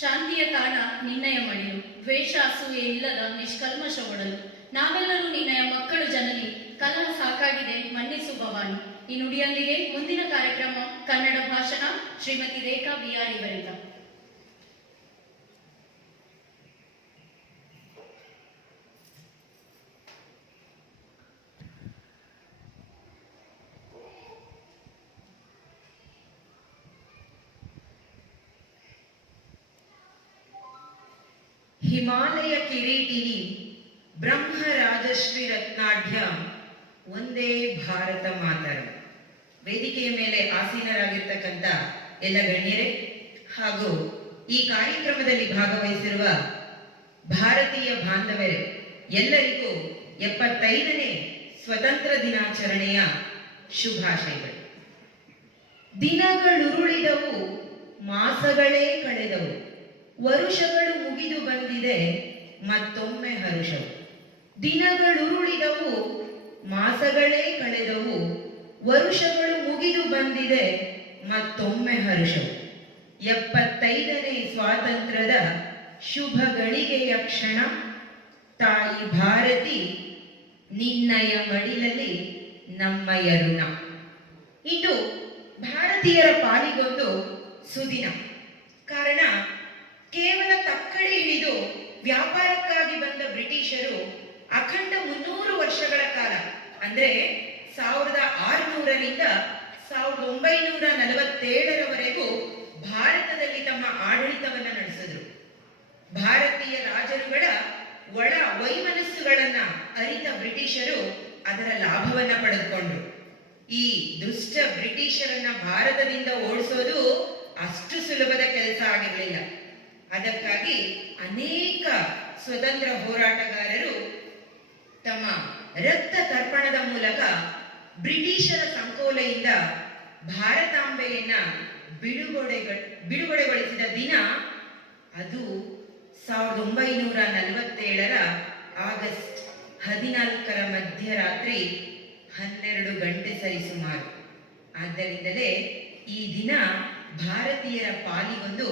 ಶಾಂತಿಯ ತಾಣ ನಿನ್ನಯ ಮಡಿಲು, ದ್ವೇಷ ಅಸೂಯೆ ಇಲ್ಲದ ನಿಷ್ಕಲ್ಮಶ ಒಡಲು. ನಾವೆಲ್ಲರೂ ನಿನ್ನಯ ಮಕ್ಕಳು ಜನನಿ, ಕಲಹ ಸಾಕಾಗಿದೆ ಮನ್ನಿಸು ಭವಾನಿ. ಈ ನುಡಿಯೊಂದಿಗೆ ಮುಂದಿನ ಕಾರ್ಯಕ್ರಮ ಕನ್ನಡ ಭಾಷಣ ಶ್ರೀಮತಿ ರೇಖಾ ಬಿಆರ್ ಇವರಿಂದ. ಹಿಮಾಲಯ ಕಿರೀಟಿನಿ ಬ್ರಹ್ಮ ರಾಜಶ್ರೀ ರತ್ನಾಢ್ಯ ಒಂದೇ ಭಾರತ ಮಾತರ. ವೇದಿಕೆಯ ಮೇಲೆ ಆಸೀನರಾಗಿರ್ತಕ್ಕಂಥ ಎಲ್ಲ ಗಣ್ಯರೇ ಹಾಗೂ ಈ ಕಾರ್ಯಕ್ರಮದಲ್ಲಿ ಭಾಗವಹಿಸಿರುವ ಭಾರತೀಯ ಬಾಂಧವರೇ, ಎಲ್ಲರಿಗೂ 75ನೇ ಸ್ವತಂತ್ರ ದಿನಾಚರಣೆಯ ಶುಭಾಶಯಗಳು. ದಿನಗಳುರುಳಿದವು, ಮಾಸಗಳೇ ಕಳೆದವು, ವರುಷಗಳು ಮುಗಿದು ಬಂದಿದೆ ಮತ್ತೊಮ್ಮೆ ಹರುಷವು. ದಿನಗಳುರುಳಿದವು, ಮಾಸಗಳೇ ಕಳೆದವು, ವರುಷಗಳು ಮುಗಿದು ಬಂದಿದೆ ಮತ್ತೊಮ್ಮೆ ಹರುಷವು. 75ನೇ ಸ್ವಾತಂತ್ರ್ಯದ ಶುಭ ಗಳಿಗೆಯ ಕ್ಷಣ, ತಾಯಿ ಭಾರತಿ ನಿನ್ನಯ ಮಡಿಲಲ್ಲಿ ನಮ್ಮಯ ಋಣ. ಇಂದು ಭಾರತೀಯರ ಪಾಲಿಗೊಂದು ಸುದಿನ. ಕಾರಣ, ಕೇವಲ ತಕ್ಕಡಿ ಹಿಡಿದು ವ್ಯಾಪಾರಕ್ಕಾಗಿ ಬಂದ ಬ್ರಿಟಿಷರು ಅಖಂಡ 300 ವರ್ಷಗಳ ಕಾಲ, ಅಂದ್ರೆ 1600ರಿಂದ 1947ರವರೆಗೂ ಭಾರತದಲ್ಲಿ ತಮ್ಮ ಆಡಳಿತವನ್ನ ನಡೆಸಿದ್ರು. ಭಾರತೀಯ ರಾಜರುಗಳ ಒಳ ವೈಮನಸ್ಸುಗಳನ್ನ ಅರಿತ ಬ್ರಿಟಿಷರು ಅದರ ಲಾಭವನ್ನ ಪಡೆದುಕೊಂಡ್ರು. ಈ ದುಷ್ಟ ಬ್ರಿಟಿಷರನ್ನ ಭಾರತದಿಂದ ಓಡಿಸೋದು ಅಷ್ಟು ಸುಲಭದ ಕೆಲಸ ಆಗಿರಲಿಲ್ಲ. ಅದಕ್ಕಾಗಿ ಅನೇಕ ಸ್ವತಂತ್ರ ಹೋರಾಟಗಾರರು ತಮ್ಮ ರಕ್ತ ತರ್ಪಣದ ಮೂಲಕ ಬ್ರಿಟಿಷರ ಸಂಕೋಲೆಯಿಂದ ಭಾರತಾಂಬೆಯನ್ನ ಬಿಡುಗಡೆಗೊಳಿಸಿದ ದಿನ ಅದು 1947ರ ಆಗಸ್ಟ್ 14ರ ಮಧ್ಯರಾತ್ರಿ 12 ಗಂಟೆ ಸರಿಸುಮಾರು. ಆದ್ದರಿಂದಲೇ ಈ ದಿನ ಭಾರತೀಯರ ಪಾಲಿಗೊಂದು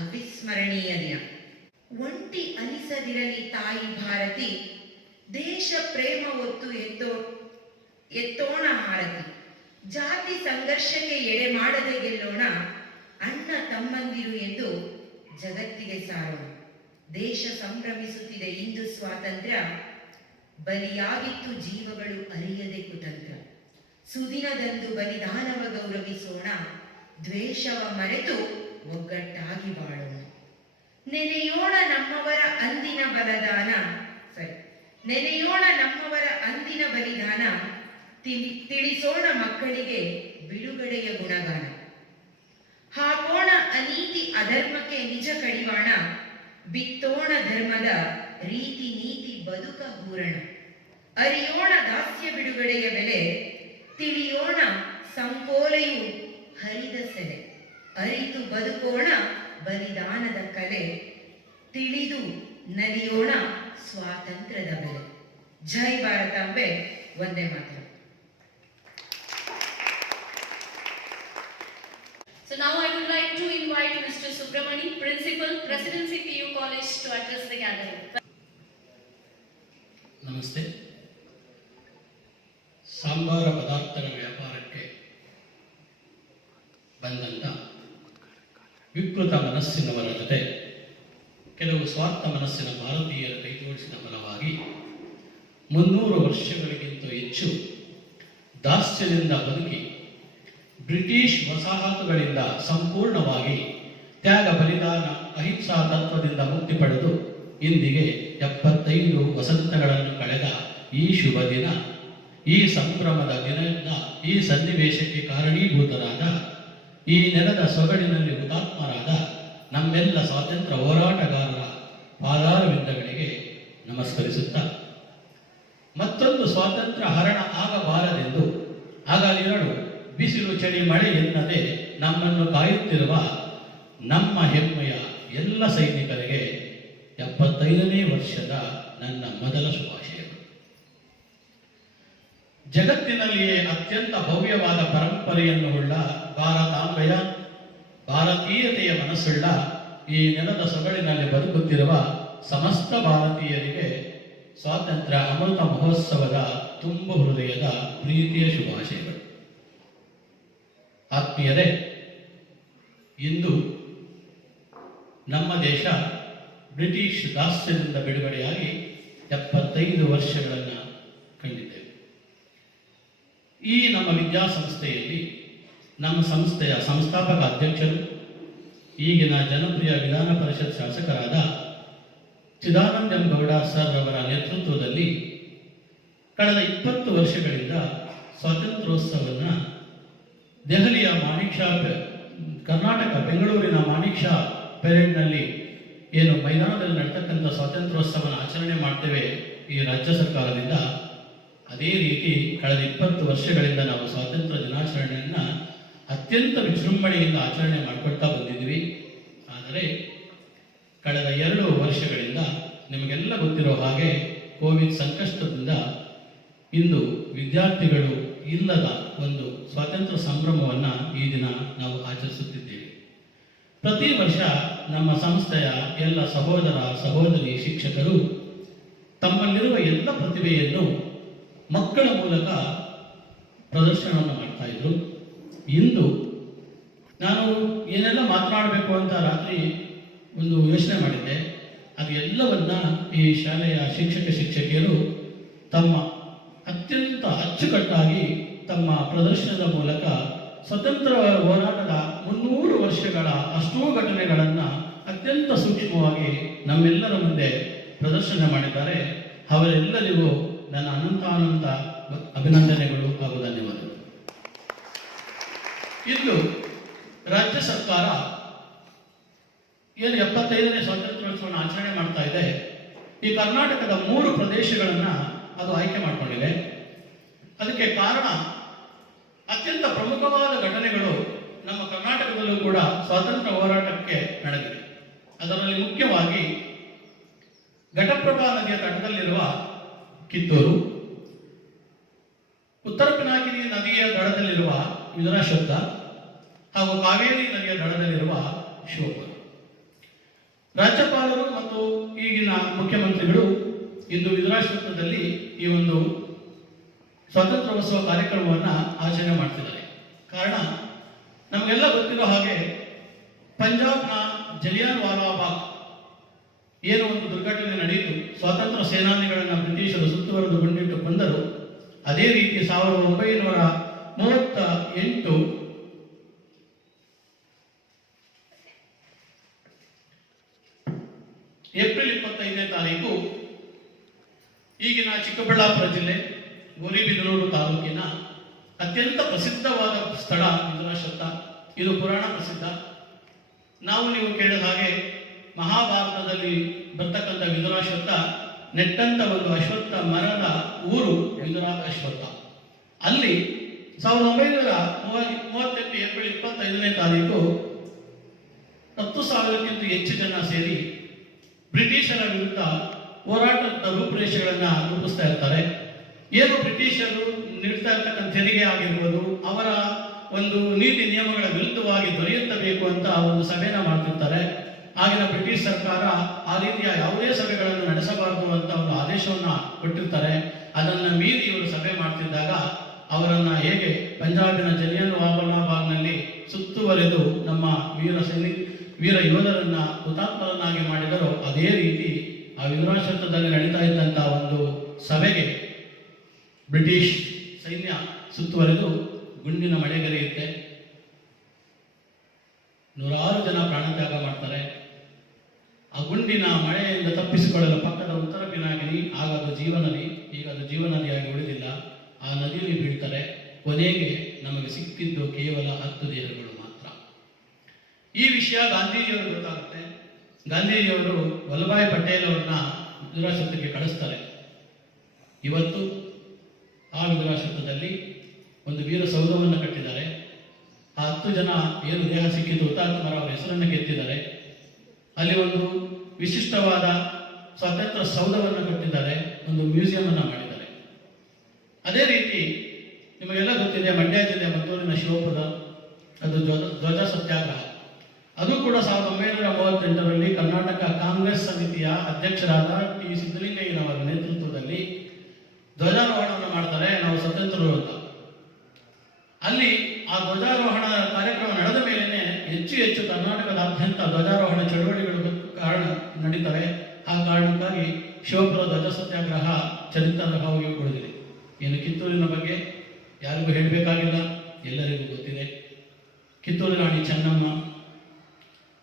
ಅವಿಸ್ಮರಣೀಯ ದಿನ. ಒಂಟಿ ಅಲಿಸದಿರಲಿ ತಾಯಿ ಭಾರತಿ, ದೇಶ ಪ್ರೇಮ ಒತ್ತು ಎತ್ತೋಣ ಹಾರತಿ. ಜಾತಿ ಸಂಘರ್ಷಕ್ಕೆ ಎಡೆ ಮಾಡದೆ ಗೆಲ್ಲೋಣ, ಅಣ್ಣ ತಮ್ಮಂದಿರು ಎಂದು ಜಗತ್ತಿಗೆ ಸಾರೋಣ. ದೇಶ ಸಂಭ್ರಮಿಸುತ್ತಿದೆ ಇಂದು ಸ್ವಾತಂತ್ರ್ಯ, ಬಲಿಯಾಗಿತ್ತು ಜೀವಗಳು ಅರಿಯದೆ ಕುತಂತ್ರ. ಸುದಿನದಂದು ಬಲಿದಾನವ ಗೌರವಿಸೋಣ, ದ್ವೇಷವ ಮರೆತು ಒಗ್ಗಟ್ಟಾಗಿ ಬಾಳೋಣ. ನೆನೆಯೋಣ ನಮ್ಮವರ ಅಂದಿನ ಬಲಿದಾನ, ತಿಳಿಸೋಣ ಮಕ್ಕಳಿಗೆ ಬಿಡುಗಡೆಯ ಗುಣಗಾನ. ಹಾಕೋಣ ಅನೀತಿ ಅಧರ್ಮಕ್ಕೆ ನಿಜ ಕಡಿವಾಣ, ಬಿತ್ತೋಣ ಧರ್ಮದ ರೀತಿ ನೀತಿ ಬದುಕ ಹೂರಣ. ಅರಿಯೋಣ ದಾಸ್ಯ ಬಿಡುಗಡೆಯ ಬೆಲೆ, ತಿಳಿಯೋಣ ಸಂಕೋಲೆಯು ಹರಿದ ಸೆಲೆ. ಅರಿತು ಬದುಕೋಣ ಬಲಿದಾನದ ಕಲೆ, ತಿಳಿದು ನಲಿಯೋಣ ಸ್ವಾತಂತ್ರ್ಯದ ಬೆಲೆ. ಜೈ ಭಾರತಾಂಬೆ, Vande Mataram. So now I would like to invite Mr. Subramani, Principal, Presidency PU College, to address the gathering. ನಮಸ್ತೆ. ಸಾಂಬಾರ ಪದಾರ್ಥಗಳ ವ್ಯಾಪಾರಕ್ಕೆ ಬಂದಂಥ ವಿಕೃತ ಮನಸ್ಸಿನವರ ಜೊತೆ ಕೆಲವು ಸ್ವಾರ್ಥ ಮನಸ್ಸಿನ ಭಾರತೀಯರ ಕೈಜೋಡಿಸಿದ ಫಲವಾಗಿ 300 ವರ್ಷಗಳಿಗಿಂತ ಹೆಚ್ಚು ದಾಸ್ಯದಿಂದ ಬದುಕಿ ಬ್ರಿಟಿಷ್ ವಸಾಹತುಗಳಿಂದ ಸಂಪೂರ್ಣವಾಗಿ ತ್ಯಾಗ ಬಲಿದಾನ ಅಹಿಂಸಾ ತತ್ವದಿಂದ ಮುಕ್ತಿ ಪಡೆದು ಇಂದಿಗೆ 75 ವಸಂತಗಳನ್ನು ಕಳೆದ ಈ ಶುಭ ದಿನ, ಈ ಸಂಭ್ರಮದ ದಿನದಿಂದ ಈ ಸನ್ನಿವೇಶಕ್ಕೆ ಕಾರಣೀಭೂತರಾದ, ಈ ನೆಲದ ಸೊಗಡಿನಲ್ಲಿ ಹುತಾತ್ಮರಾದ ನಮ್ಮೆಲ್ಲ ಸ್ವಾತಂತ್ರ್ಯ ಹೋರಾಟಗಾರರ ಪಾದಾರವಿಂದಗಳಿಗೆ ನಮಸ್ಕರಿಸುತ್ತಾ, ಮತ್ತೊಂದು ಸ್ವಾತಂತ್ರ್ಯ ಹರಣ ಆಗಬಾರದೆಂದು ಆಗಲಿರಳು ಬಿಸಿಲು ಚಳಿ ಮಳೆ ಎನ್ನದೆ ನಮ್ಮನ್ನು ಕಾಯುತ್ತಿರುವ ನಮ್ಮ ಹೆಮ್ಮೆಯ ಎಲ್ಲ ಸೈನಿಕರಿಗೆ 75ನೇ ವರ್ಷದ ನನ್ನ ಮೊದಲ ಶುಭಾಶಯಗಳು. ಜಗತ್ತಿನಲ್ಲಿಯೇ ಅತ್ಯಂತ ಭವ್ಯವಾದ ಪರಂಪರೆಯನ್ನು ಉಳ್ಳ ಭಾರತಾಂಬೆಯ ಭಾರತೀಯತೆಯ ಮನಸ್ಸುಳ್ಳ ಈ ನೆಲದ ಸೊಗಡಿನಲ್ಲಿ ಬದುಕುತ್ತಿರುವ ಸಮಸ್ತ ಭಾರತೀಯರಿಗೆ ಸ್ವಾತಂತ್ರ್ಯ ಅಮೃತ ಮಹೋತ್ಸವದ ತುಂಬು ಹೃದಯದ ಪ್ರೀತಿಯ ಶುಭಾಶಯಗಳು. ಆತ್ಮೀಯರೇ, ಇಂದು ನಮ್ಮ ದೇಶ ಬ್ರಿಟಿಷ್ ದಾಸ್ಯದಿಂದ ಬಿಡುಗಡೆಯಾಗಿ 75 ವರ್ಷಗಳನ್ನು ಕಂಡಿದ್ದೇವೆ. ಈ ನಮ್ಮ ವಿದ್ಯಾಸಂಸ್ಥೆಯಲ್ಲಿ ನಮ್ಮ ಸಂಸ್ಥೆಯ ಸಂಸ್ಥಾಪಕ ಅಧ್ಯಕ್ಷರು, ಈಗಿನ ಜನಪ್ರಿಯ ವಿಧಾನ ಪರಿಷತ್ ಶಾಸಕರಾದ ಚಿದಾನಂದ ಎಂ ಗೌಡ ಸರ್ ಅವರ ನೇತೃತ್ವದಲ್ಲಿ ಕಳೆದ 20 ವರ್ಷಗಳಿಂದ ಸ್ವಾತಂತ್ರ್ಯೋತ್ಸವವನ್ನು ದೆಹಲಿಯ ಮಾಣಿಕ್ ಷಾ, ಕರ್ನಾಟಕ ಬೆಂಗಳೂರಿನ ಮಾಣಿಕ್ ಷಾ ಪೆರೇಡ್ನಲ್ಲಿ ಏನು ಮೈದಾನದಲ್ಲಿ ನಡ್ತಕ್ಕಂಥ ಸ್ವಾತಂತ್ರ್ಯೋತ್ಸವನ ಆಚರಣೆ ಮಾಡ್ತೇವೆ ಈ ರಾಜ್ಯ ಸರ್ಕಾರದಿಂದ, ಅದೇ ರೀತಿ ಕಳೆದ 20 ವರ್ಷಗಳಿಂದ ನಾವು ಸ್ವಾತಂತ್ರ್ಯ ದಿನಾಚರಣೆಯನ್ನು ಅತ್ಯಂತ ವಿಜೃಂಭಣೆಯಿಂದ ಆಚರಣೆ ಮಾಡಿಕೊಳ್ತಾ ಬಂದಿದ್ವಿ. ಆದರೆ ಕಳೆದ 2 ವರ್ಷಗಳಿಂದ ನಿಮಗೆಲ್ಲ ಗೊತ್ತಿರೋ ಹಾಗೆ ಕೋವಿಡ್ ಸಂಕಷ್ಟದಿಂದ ಇಂದು ವಿದ್ಯಾರ್ಥಿಗಳು ಇಲ್ಲದ ಒಂದು ಸ್ವಾತಂತ್ರ್ಯ ಸಂಭ್ರಮವನ್ನು ಈ ದಿನ ನಾವು ಆಚರಿಸುತ್ತಿದ್ದೇವೆ. ಪ್ರತಿ ವರ್ಷ ನಮ್ಮ ಸಂಸ್ಥೆಯ ಎಲ್ಲ ಸಹೋದರ ಸಹೋದರಿ ಶಿಕ್ಷಕರು ತಮ್ಮಲ್ಲಿರುವ ಎಲ್ಲ ಪ್ರತಿಭೆಯನ್ನು ಮಕ್ಕಳ ಮೂಲಕ ಪ್ರದರ್ಶನವನ್ನು ಮಾಡ್ತಾ ಇದ್ರು. ಇಂದು ನಾನು ಏನೆಲ್ಲ ಮಾತನಾಡಬೇಕು ಅಂತ ರಾತ್ರಿ ಒಂದು ಯೋಚನೆ ಮಾಡಿದ್ದೆ. ಅದು ಎಲ್ಲವನ್ನ ಈ ಶಾಲೆಯ ಶಿಕ್ಷಕಿಯರು ತಮ್ಮ ಅತ್ಯಂತ ಅಚ್ಚುಕಟ್ಟಾಗಿ ತಮ್ಮ ಪ್ರದರ್ಶನದ ಮೂಲಕ ಸ್ವತಂತ್ರ ಹೋರಾಟದ 300 ವರ್ಷಗಳ ಅಷ್ಟೂ ಘಟನೆಗಳನ್ನು ಅತ್ಯಂತ ಸೂಕ್ಷ್ಮವಾಗಿ ನಮ್ಮೆಲ್ಲರ ಮುಂದೆ ಪ್ರದರ್ಶನ ಮಾಡಿದ್ದಾರೆ. ಅವರೆಲ್ಲರಿಗೂ ನನ್ನ ಅನಂತ ಅಭಿನಂದನೆಗಳು ಹಾಗೂ ಧನ್ಯವಾದಗಳು. ಇಂದು ರಾಜ್ಯ ಸರ್ಕಾರ ಏನು 75ನೇ ಸ್ವಾತಂತ್ರ್ಯೋತ್ಸವವನ್ನು ಆಚರಣೆ ಮಾಡ್ತಾ ಇದೆ, ಈ ಕರ್ನಾಟಕದ 3 ಪ್ರದೇಶಗಳನ್ನು ಅದು ಆಯ್ಕೆ ಮಾಡಿಕೊಂಡಿದೆ. ಅದಕ್ಕೆ ಕಾರಣ ಅತ್ಯಂತ ಪ್ರಮುಖವಾದ ಘಟನೆಗಳು ನಮ್ಮ ಕರ್ನಾಟಕದಲ್ಲೂ ಕೂಡ ಸ್ವಾತಂತ್ರ್ಯ ಹೋರಾಟಕ್ಕೆ ನಡೆದಿದೆ. ಅದರಲ್ಲಿ ಮುಖ್ಯವಾಗಿ ಘಟಪ್ರಭಾ ನದಿಯ ತಟದಲ್ಲಿರುವ ಕಿತ್ತೂರು, ಉತ್ತರ ಪಿನಾಕಿನಿ ನದಿಯ ದಡದಲ್ಲಿರುವ ವಿದುರಾಶ್ವತ್ಥ ಹಾಗೂ ಕಾವೇರಿ ನದಿಯ ದಡದಲ್ಲಿರುವ ಶಿವಪುರ. ರಾಜ್ಯಪಾಲರು ಮತ್ತು ಈಗಿನ ಮುಖ್ಯಮಂತ್ರಿಗಳು ಇಂದು ವಿದುರಾಶ್ವತ್ಥದಲ್ಲಿ ಈ ಒಂದು ಸ್ವಾತಂತ್ರ್ಯೋತ್ಸವ ಕಾರ್ಯಕ್ರಮವನ್ನು ಆಚರಣೆ ಮಾಡ್ತಿದ್ದಾರೆ. ಕಾರಣ ನಮಗೆಲ್ಲ ಗೊತ್ತಿರೋ ಹಾಗೆ ಪಂಜಾಬ್ನ ಜಲಿಯನ್ ವಾಲಾಬಾಗ್ ಏನು ಒಂದು ದುರ್ಘಟನೆ ನಡೆಯಿತು, ಸ್ವಾತಂತ್ರ್ಯ ಸೇನಾನಿಗಳನ್ನು ಬ್ರಿಟಿಷರು ಸುತ್ತುವರೆದು ಗುಂಡಿಟ್ಟು ಕೊಂದರು. ಅದೇ ರೀತಿ 1938 ಏಪ್ರಿಲ್ 25ನೇ ತಾರೀಕು ಈಗಿನ ಚಿಕ್ಕಬಳ್ಳಾಪುರ ಜಿಲ್ಲೆ ಗೌರಿಬಿದನೂರು ತಾಲೂಕಿನ ಅತ್ಯಂತ ಪ್ರಸಿದ್ಧವಾದ ಸ್ಥಳ ವಿದುರಾಶ್ವತ್ಥ. ಇದು ಪುರಾಣ ಪ್ರಸಿದ್ಧ. ನೀವು ಕೇಳಿದ ಹಾಗೆ ಮಹಾಭಾರತದಲ್ಲಿ ಬರ್ತಕ್ಕಂಥ ವಿದುರಾಶ್ವತ್ಥ ನೆಟ್ಟಂತ ಒಂದು ಅಶ್ವತ್ಥ ಮರದ ಊರು ವಿದುರಾಶ್ವತ್ಥ. ಅಲ್ಲಿ 1938 ಏಪ್ರಿಲ್ 25ನೇ ತಾರೀಕು 10,000ಕ್ಕಿಂತ ಹೆಚ್ಚು ಜನ ಸೇರಿ ಬ್ರಿಟಿಷರ ವಿರುದ್ಧ ಹೋರಾಟದ ರೂಪುರೇಷೆಗಳನ್ನು ರೂಪಿಸ್ತಾ ಇರ್ತಾರೆ. ಏನು ಬ್ರಿಟಿಷರು ನೀಡ್ತಾ ಇರ್ತಕ್ಕಂಥ ತೆರಿಗೆ ಆಗಿರ್ಬೋದು, ಅವರ ಒಂದು ನೀತಿ ನಿಯಮಗಳ ವಿರುದ್ಧವಾಗಿ ದೊರೆಯುತ್ತಬೇಕು ಅಂತ ಒಂದು ಸಭೆನ ಮಾಡ್ತಿರ್ತಾರೆ. ಆಗಿನ ಬ್ರಿಟಿಷ್ ಸರ್ಕಾರ ಆ ರೀತಿಯ ಯಾವುದೇ ಸಭೆಗಳನ್ನು ನಡೆಸಬಾರದು ಅಂತ ಒಂದು ಆದೇಶವನ್ನ ಕೊಟ್ಟಿರ್ತಾರೆ. ಅದನ್ನ ಮೀರಿ ಇವರು ಸಭೆ ಮಾಡ್ತಿದ್ದಾಗ ಅವರನ್ನ ಹೇಗೆ ಪಂಜಾಬಿನ ಜಲಿಯನ್ ವಾಲಾಬಾಗ್ನಲ್ಲಿ ಸುತ್ತುವರೆದು ನಮ್ಮ ವೀರ ಯೋಧರನ್ನ ಹುತಾತ್ಮರನ್ನಾಗಿ ಮಾಡಿದರೋ, ಅದೇ ರೀತಿ ಆ ವಿದುರಾಶ್ವತ್ಥದಲ್ಲಿ ನಡೀತಾ ಇದ್ದಂತಹ ಒಂದು ಸಭೆಗೆ ಬ್ರಿಟಿಷ್ ಸೈನ್ಯ ಸುತ್ತುವರೆದು ಗುಂಡಿನ ಮಳೆಗರೆಯುತ್ತೆ. 100 ಜನ ಪ್ರಾಣತ್ಯಾಗ ಮಾಡ್ತಾರೆ. ಆ ಗುಂಡಿನ ಮಳೆಯಿಂದ ತಪ್ಪಿಸಿಕೊಳ್ಳಲು ಪಕ್ಕದ ಉತ್ತರ ಪಿನಾಕಿನಿ, ಆಗ ಅದು ಜೀವನದಿ, ಈಗ ಅದು ಜೀವನದಿಯಾಗಿ ಉಳಿದಿಲ್ಲ, ಆ ನದಿಯಲ್ಲಿ ಬೀಳ್ತಾರೆ. ಕೊನೆಗೆ ನಮಗೆ ಸಿಕ್ಕಿದ್ದು ಕೇವಲ 10 ದೇಹಗಳು ಮಾತ್ರ. ಈ ವಿಷಯ ಗಾಂಧೀಜಿಯವರು ಗೊತ್ತಾಗುತ್ತೆ. ಗಾಂಧೀಜಿಯವರು ವಲ್ಲಭಾಯ್ ಪಟೇಲ್ ಅವರನ್ನ ವಿದುರಾಶ್ವತ್ಥಕ್ಕೆ ಕಳಿಸ್ತಾರೆ. ಇವತ್ತು ಆ ವಿದುರಾಶ್ವತ್ಥದಲ್ಲಿ ಒಂದು ವೀರ ಸೌಧವನ್ನು ಕಟ್ಟಿದ್ದಾರೆ. ಆ 10 ಜನ ಏನು ದೇಹ ಸಿಕ್ಕಿದ್ದು ಹುತಾತ್ಮರ ಅವರ ಹೆಸರನ್ನು ಕೆತ್ತಿದ್ದಾರೆ. ಅಲ್ಲಿ ಒಂದು ವಿಶಿಷ್ಟವಾದ ಸ್ವಾತಂತ್ರ್ಯ ಸೌಧವನ್ನು ಕಟ್ಟಿದ್ದಾರೆ, ಒಂದು ಮ್ಯೂಸಿಯಂ ಅನ್ನು ಮಾಡಿದ್ದಾರೆ. ಅದೇ ರೀತಿ ನಿಮಗೆಲ್ಲ ಗೊತ್ತಿದೆ, ಮಂಡ್ಯ ಜಿಲ್ಲೆ ಮದ್ದೂರಿನ ಶಿವಪುರ, ಅದು ಧ್ವಜ ಸತ್ಯಾಗ್ರಹ. ಅದು ಕೂಡ 1938ರಲ್ಲಿ ಕರ್ನಾಟಕ ಕಾಂಗ್ರೆಸ್ ಸಮಿತಿಯ ಅಧ್ಯಕ್ಷರಾದ ಟಿ ಸಿದ್ದಲಿಂಗಯ್ಯನವರ ನೇತೃತ್ವದಲ್ಲಿ ಧ್ವಜಾರೋಹಣವನ್ನು ಮಾಡ್ತಾರೆ, ನಾವು ಸ್ವತಂತ್ರರು ಅಂತ. ಅಲ್ಲಿ ಆ ಧ್ವಜಾರೋಹಣ ಕಾರ್ಯಕ್ರಮ ನಡೆದ ಮೇಲೇನೆ ಹೆಚ್ಚು ಹೆಚ್ಚು ಕರ್ನಾಟಕದಾದ್ಯಂತ ಧ್ವಜಾರೋಹಣ ಚಳವಳಿಗಳು ಕಾರಣ ನಡೀತವೆ. ಆ ಕಾರಣಕ್ಕಾಗಿ ಶಿವಪುರ ಧ್ವಜ ಸತ್ಯಾಗ್ರಹ ಚರಿತ್ರಾರ್ಹವಾಗಿ ಉಳಿದಿದೆ. ಇನ್ನು ಕಿತ್ತೂರಿನ ಬಗ್ಗೆ ಯಾರಿಗೂ ಹೇಳಬೇಕಾಗಿಲ್ಲ, ಎಲ್ಲರಿಗೂ ಗೊತ್ತಿದೆ. ಕಿತ್ತೂರು ರಾಣಿ ಚೆನ್ನಮ್ಮ,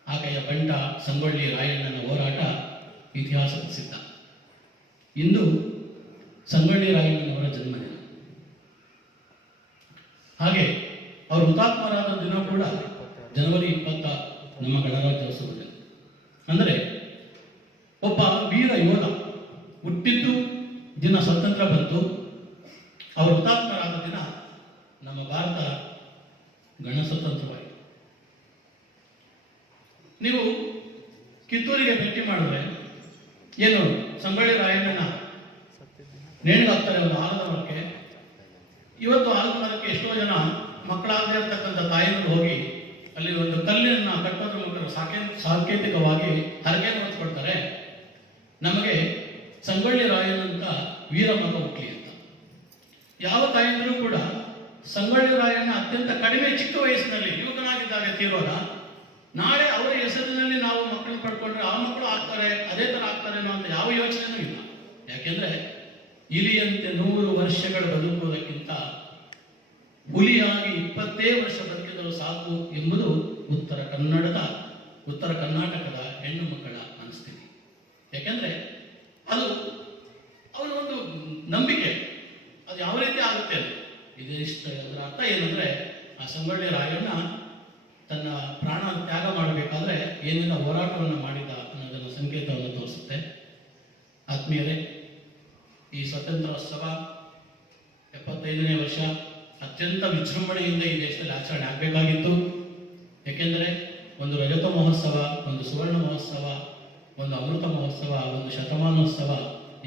ಆಕೆಯ ಬಂಟ ಸಂಗೊಳ್ಳಿ ರಾಯಣ್ಣನ ಹೋರಾಟ ಇತಿಹಾಸ ಪ್ರಸಿದ್ಧ. ಇಂದು ಸಂಗೊಳ್ಳಿ ರಾಯಣ್ಣನವರ ಜನ್ಮದಿನ. ಹಾಗೆ ಅವರು ಹುತಾತ್ಮರಾದ ದಿನ ಕೂಡ ಜನವರಿ 20 ನಮ್ಮ ಗಣರಾಜ್ಯೋತ್ಸವ ದಿನ. ಅಂದರೆ ಒಬ್ಬ ವೀರ ಯೋಧ ಹುಟ್ಟಿದ್ದು ದಿನ ಸ್ವತಂತ್ರ ಬಂತು, ಅವರು ಹುತಾತ್ಮರಾದ ದಿನ ನಮ್ಮ ಭಾರತ ಗಣ ಸ್ವತಂತ್ರವಾಯಿತು. ನೀವು ಕಿತ್ತೂರಿಗೆ ಭೇಟಿ ಮಾಡಿದ್ರೆ ಏನು ಸಂಗೊಳ್ಳಿ ರಾಯಣ್ಣನ ನೇಣಿಗಾಗ್ತಾರೆ ಒಂದು ಆಲದ ಮರಕ್ಕೆ. ಇವತ್ತು ಆಲದ ಮರಕ್ಕೆ ಎಷ್ಟೋ ಜನ ಮಕ್ಕಳಾಗದೇ ಇರತಕ್ಕಂಥ ತಾಯಿಗಳು ಹೋಗಿ ಅಲ್ಲಿ ಒಂದು ಕಲ್ಲಿನ ಕಟ್ಟೋದ್ರ ಮೂಲಕ ಸಾಂಕೇತಿಕವಾಗಿ ಹರಕೆಯನ್ನು ಹೊತ್ಕೊಡ್ತಾರೆ. ನಮಗೆ ಸಂಗೊಳ್ಳಿ ರಾಯಣ್ಣಂತ ವೀರ ಮಗ ಹುಟ್ಲಿ ಅಂತ. ಯಾವ ತಾಯಂದಿರೂ ಕೂಡ ಸಂಗೊಳ್ಳಿ ರಾಯಣ್ಣ ಅತ್ಯಂತ ಕಡಿಮೆ ಚಿಕ್ಕ ವಯಸ್ಸಿನಲ್ಲಿ ಯುವಕನಾಗಿದ್ದಾಗ ತೀರೋದ, ನಾಳೆ ಅವರ ಹೆಸರಿನಲ್ಲಿ ನಾವು ಮಕ್ಕಳು ಪಡ್ಕೊಂಡ್ರೆ ಆ ಮಕ್ಕಳು ಆಗ್ತಾರೆ, ಅದೇ ತರ ಆಗ್ತಾರೆ ಅನ್ನೋ ಯಾವ ಯೋಚನೆನೂ ಇಲ್ಲ. ಯಾಕೆಂದ್ರೆ ಇಲಿಯಂತೆ 100 ವರ್ಷಗಳು ಬದುಕುವುದಕ್ಕಿಂತ ಹುಲಿಯಾಗಿ 20 ವರ್ಷ ಬದುಕಿದರೂ ಸಾಕು ಎಂಬುದು ಉತ್ತರ ಕರ್ನಾಟಕದ ಹೆಣ್ಣು ಮಕ್ಕಳ ಮನಸ್ಥಿತಿ. ಯಾಕೆಂದ್ರೆ ಅದು ಅವನ ಒಂದು ನಂಬಿಕೆ, ಅದು ಯಾವ ರೀತಿ ಆಗುತ್ತೆ ಇದಿಷ್ಟ. ಅದರ ಅರ್ಥ ಏನಂದ್ರೆ ಆ ಸಂಗೊಳ್ಳಿ ರಾಯಣ್ಣ ತನ್ನ ಪ್ರಾಣ ತ್ಯಾಗ ಮಾಡಬೇಕಾದ್ರೆ ಏನೆಲ್ಲ ಹೋರಾಟವನ್ನು ಮಾಡಿದ ಅನ್ನೋದನ್ನು ಸಂಕೇತವನ್ನು ತೋರಿಸುತ್ತೆ. ಆತ್ಮೀಯರೇ, ಈ ಸ್ವಾತಂತ್ರ್ಯೋತ್ಸವ 75ನೇ ವರ್ಷ ಅತ್ಯಂತ ವಿಜೃಂಭಣೆಯಿಂದ ಈ ದೇಶದಲ್ಲಿ ಆಚರಣೆ ಆಗಬೇಕಾಗಿತ್ತು. ಏಕೆಂದರೆ ಒಂದು ರಜತ ಮಹೋತ್ಸವ, ಒಂದು ಸುವರ್ಣ ಮಹೋತ್ಸವ, ಒಂದು ಅಮೃತ ಮಹೋತ್ಸವ, ಒಂದು ಶತಮಾನೋತ್ಸವ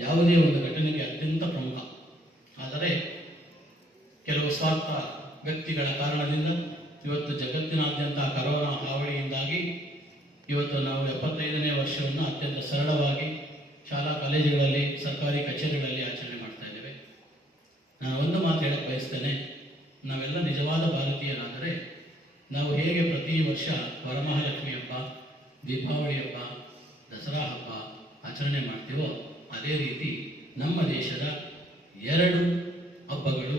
ಯಾವುದೇ ಒಂದು ಘಟನೆಗೆ ಅತ್ಯಂತ ಪ್ರಮುಖ. ಆದರೆ ಕೆಲವು ಸ್ವಾರ್ಥ ವ್ಯಕ್ತಿಗಳ ಕಾರಣದಿಂದ ಇವತ್ತು ಜಗತ್ತಿನಾದ್ಯಂತ ಕರೋನಾ ಹಾವಳಿಯಿಂದಾಗಿ ಇವತ್ತು ನಾವು 75ನೇ ವರ್ಷವನ್ನು ಅತ್ಯಂತ ಸರಳವಾಗಿ ಶಾಲಾ ಕಾಲೇಜುಗಳಲ್ಲಿ, ಸರ್ಕಾರಿ ಕಚೇರಿಗಳಲ್ಲಿ ಆಚರಣೆ ಮಾಡ್ತಾ ಇದ್ದೇವೆ. ನಾನು ಒಂದು ಮಾತು ಹೇಳಕ್ಕೆ ಬಯಸ್ತೇನೆ. ನಾವೆಲ್ಲ ನಿಜವಾದ ಭಾರತೀಯರಾದರೆ ನಾವು ಹೇಗೆ ಪ್ರತಿ ವರ್ಷ ವರಮಹಾಲಕ್ಷ್ಮಿ ಹಬ್ಬ, ದೀಪಾವಳಿ ಹಬ್ಬ, ದಸರಾ ಹಬ್ಬ ಆಚರಣೆ ಮಾಡ್ತೀವೋ ಅದೇ ರೀತಿ ನಮ್ಮ ದೇಶದ 2 ಹಬ್ಬಗಳು,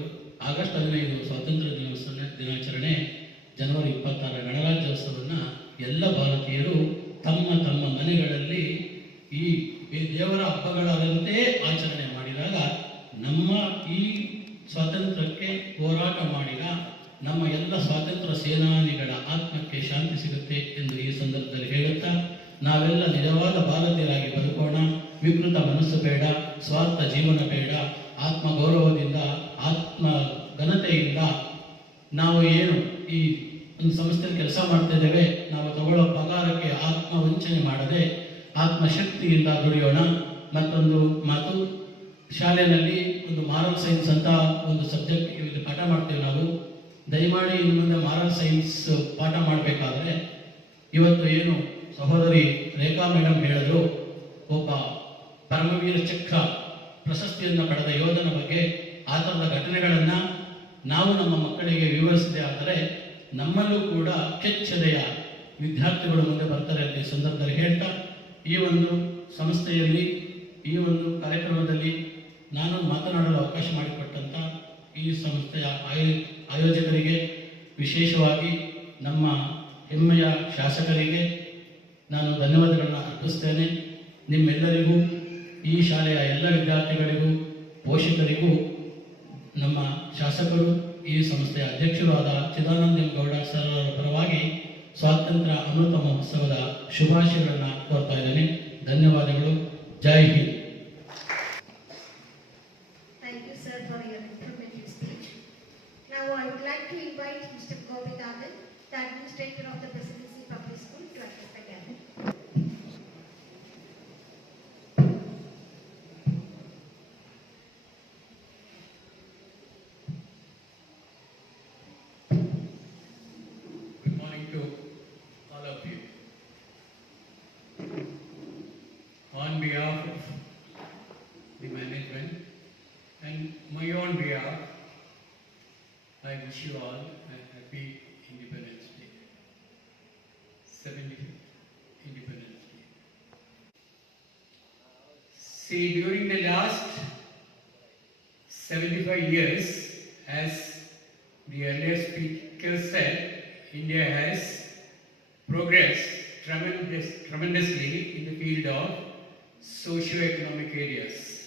ಆಗಸ್ಟ್ 15 ಸ್ವಾತಂತ್ರ್ಯ ದಿನಾಚರಣೆ, ಜನವರಿ 26 ಗಣರಾಜ್ಯೋತ್ಸವವನ್ನು ಎಲ್ಲ ಭಾರತೀಯರು ತಮ್ಮ ತಮ್ಮ ಮನೆಗಳಲ್ಲಿ ಈ ದೇವರ ಹಬ್ಬಗಳಂತೆ ಆಚರಣೆ ಮಾಡಿದಾಗ ನಮ್ಮ ಈ ಸ್ವಾತಂತ್ರ್ಯಕ್ಕೆ ಹೋರಾಟ ಮಾಡಿದ ನಮ್ಮ ಎಲ್ಲ ಸ್ವಾತಂತ್ರ್ಯ ಸೇನಾನಿಗಳ ಆತ್ಮಕ್ಕೆ ಶಾಂತಿ ಸಿಗುತ್ತೆ ಎಂದು ಈ ಸಂದರ್ಭದಲ್ಲಿ ಹೇಳುತ್ತಾ, ನಾವೆಲ್ಲ ನಿಜವಾದ ಭಾರತೀಯರಾಗಿ ಬದುಕೋಣ. ವಿಕೃತ ಮನಸ್ಸು ಬೇಡ, ಸ್ವಾರ್ಥ ಜೀವನ ಬೇಡ. ಆತ್ಮ ಗೌರವದಿಂದ, ಆತ್ಮ ಘನತೆಯಿಂದ ನಾವು ಏನು ಈ ಒಂದು ಸಂಸ್ಥೆಯಲ್ಲಿ ಕೆಲಸ ಮಾಡ್ತಾ ಇದ್ದೇವೆ, ನಾವು ತಗೊಳ್ಳೋ ಪಗಾರಕ್ಕೆ ಆತ್ಮ ವಂಚನೆ ಮಾಡದೆ ಆತ್ಮಶಕ್ತಿಯಿಂದ ದುಡಿಯೋಣ. ಮತ್ತೊಂದು ಮಾತು, ಶಾಲೆಯಲ್ಲಿ ಒಂದು ಮಾರಲ್ ಸೈನ್ಸ್ ಅಂತ ಒಂದು ಸಬ್ಜೆಕ್ಟ್ ಇದು ಪಾಠ ಮಾಡ್ತೇವೆ ನಾವು. ದಯಮಾಡಿ ಇನ್ನು ಮುಂದೆ ಮಾರಲ್ ಸೈನ್ಸ್ ಪಾಠ ಮಾಡಬೇಕಾದ್ರೆ ಇವತ್ತು ಏನು ಸಹೋದರಿ ರೇಖಾ ಮೇಡಮ್ ಹೇಳಿದ್ರು, ಒಬ್ಬ ಪರಮವೀರ ಚಕ್ರ ಪ್ರಶಸ್ತಿಯನ್ನು ಪಡೆದ ಯೋಧನ ಬಗ್ಗೆ ಆ ಥರದ ಘಟನೆಗಳನ್ನು ನಾವು ನಮ್ಮ ಮಕ್ಕಳಿಗೆ ವಿವರಿಸಿದೆ ಆದರೆ ನಮ್ಮಲ್ಲೂ ಕೂಡ ಕೆಚ್ಚೆದೆಯ ವಿದ್ಯಾರ್ಥಿಗಳು ಮುಂದೆ ಬರ್ತಾರೆ ಅಂತ ಈ ಸಂದರ್ಭದಲ್ಲಿ ಹೇಳ್ತಾ, ಈ ಒಂದು ಸಂಸ್ಥೆಯಲ್ಲಿ, ಈ ಒಂದು ಕಾರ್ಯಕ್ರಮದಲ್ಲಿ ನಾನು ಮಾತನಾಡಲು ಅವಕಾಶ ಮಾಡಿಕೊಟ್ಟಂಥ ಈ ಸಂಸ್ಥೆಯ ಆಯೋಜಕರಿಗೆ, ವಿಶೇಷವಾಗಿ ನಮ್ಮ ಹೆಮ್ಮೆಯ ಶಾಸಕರಿಗೆ ನಾನು ಧನ್ಯವಾದಗಳನ್ನು ಅರ್ಪಿಸ್ತೇನೆ. ನಿಮ್ಮೆಲ್ಲರಿಗೂ, ಈ ಶಾಲೆಯ ಎಲ್ಲ ವಿದ್ಯಾರ್ಥಿಗಳಿಗೂ, ಪೋಷಕರಿಗೂ, ನಮ್ಮ ಶಾಸಕರು, ಈ ಸಂಸ್ಥೆಯ ಅಧ್ಯಕ್ಷರು ಆದ ಚಿದಾನಂದ ಗೌಡ ಸರ್ ಅವರ ಪರವಾಗಿ ಸ್ವಾತಂತ್ರ್ಯ ಅಮೃತ ಮಹೋತ್ಸವದ ಶುಭಾಶಯಗಳನ್ನು ಕೋರ್ತಾ ಇದ್ದೇನೆ. ಧನ್ಯವಾದಗಳು. ಜೈ Hind. Thank you, sir, for your informative speech. Now, I would like to invite Mr. Govind Anand, the Administrator of the Presidency Public School, to address the gathering. Good morning to all of you. on behalf of the management and my own behalf, I wish you all a happy Independence Day. 75th Independence Day. See, during the last 75 years, as the earlier speaker said, India has progressed tremendously in the field of socio-economic areas.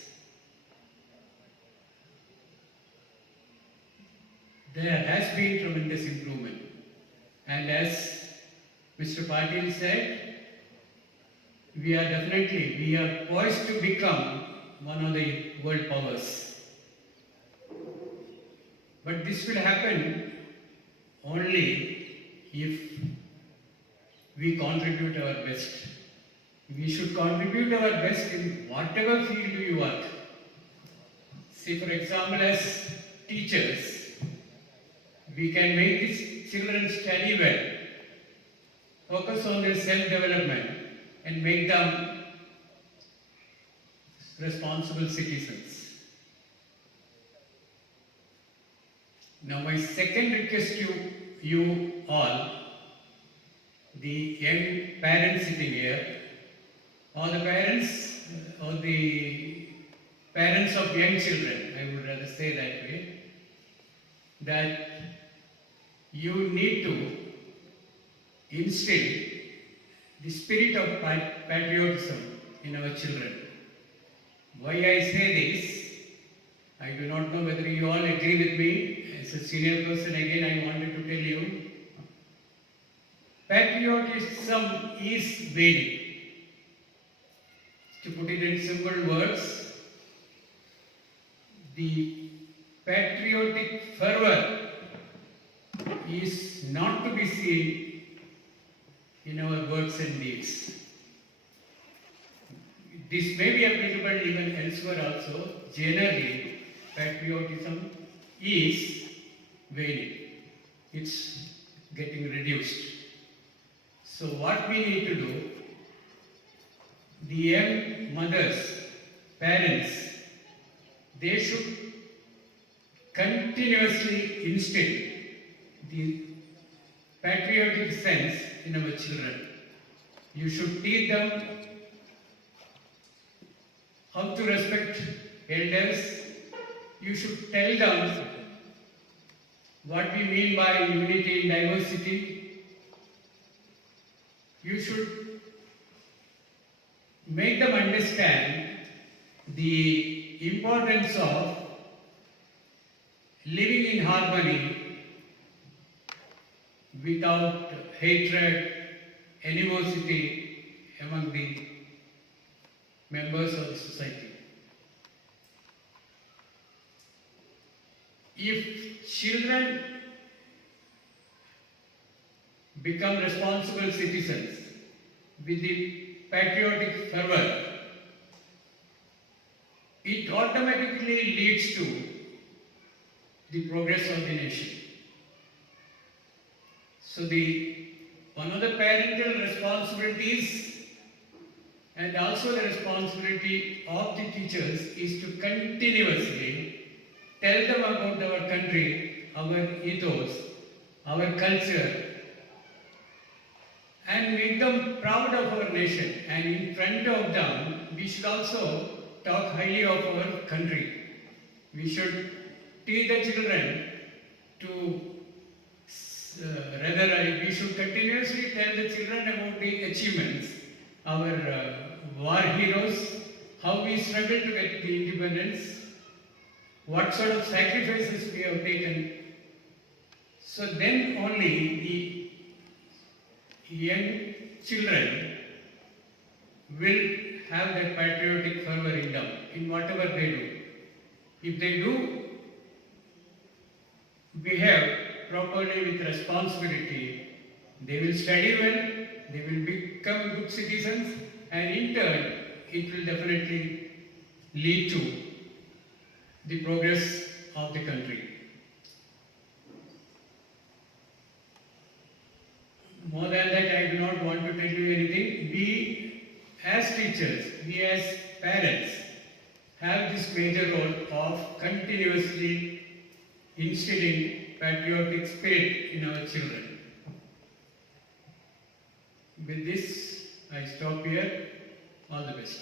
There has been tremendous improvement. And as Mr. Patil said, we are poised to become one of the world powers. But this will happen only if we contribute our best. We should contribute our best in whatever field we work. See, for example, as teachers, we can make these children study well, focus on their self-development, and make them responsible citizens. Now, my second request to you all, the young parents sitting here, or the parents of young children, I would rather say that way, that you need to instill the spirit of patriotism in our children. Why I say this, I do not know whether you all agree with me. As a senior person, again, I wanted to tell you, patriotism is very. To put it in simple words, the patriotic fervor is not to be seen in our words and deeds. This may be applicable even elsewhere also. Generally, patriotism is waning. It's getting reduced. So what we need to do, the young mothers, parents, they should continuously instill the patriotic sense in our children. You should teach them how to respect elders. You should tell them what we mean by unity in diversity. You should make them understand the importance of living in harmony without hatred, animosity among the members of the society. If children become responsible citizens with the patriotic fervor, it automatically leads to the progress of the nation. So one of the parental responsibilities and also the responsibility of the teachers is to continuously tell them about our country, our ethos, our culture, and make them proud of our nation. And in front of them, we should also talk highly of our country. We should teach the children to, we should continuously tell the children about the achievements, our war heroes, how we struggled to get the independence, what sort of sacrifices we have taken. So then only the young children will have that patriotic fervor in them, in whatever they do. If they do behave properly with responsibility, they will study well, they will become good citizens, and in turn, it will definitely lead to the progress of the country. More than that, I do not want to tell you anything. We as teachers, we as parents have this major role of continuously instilling patriotic spirit in our children. With this, I stop here. All the best.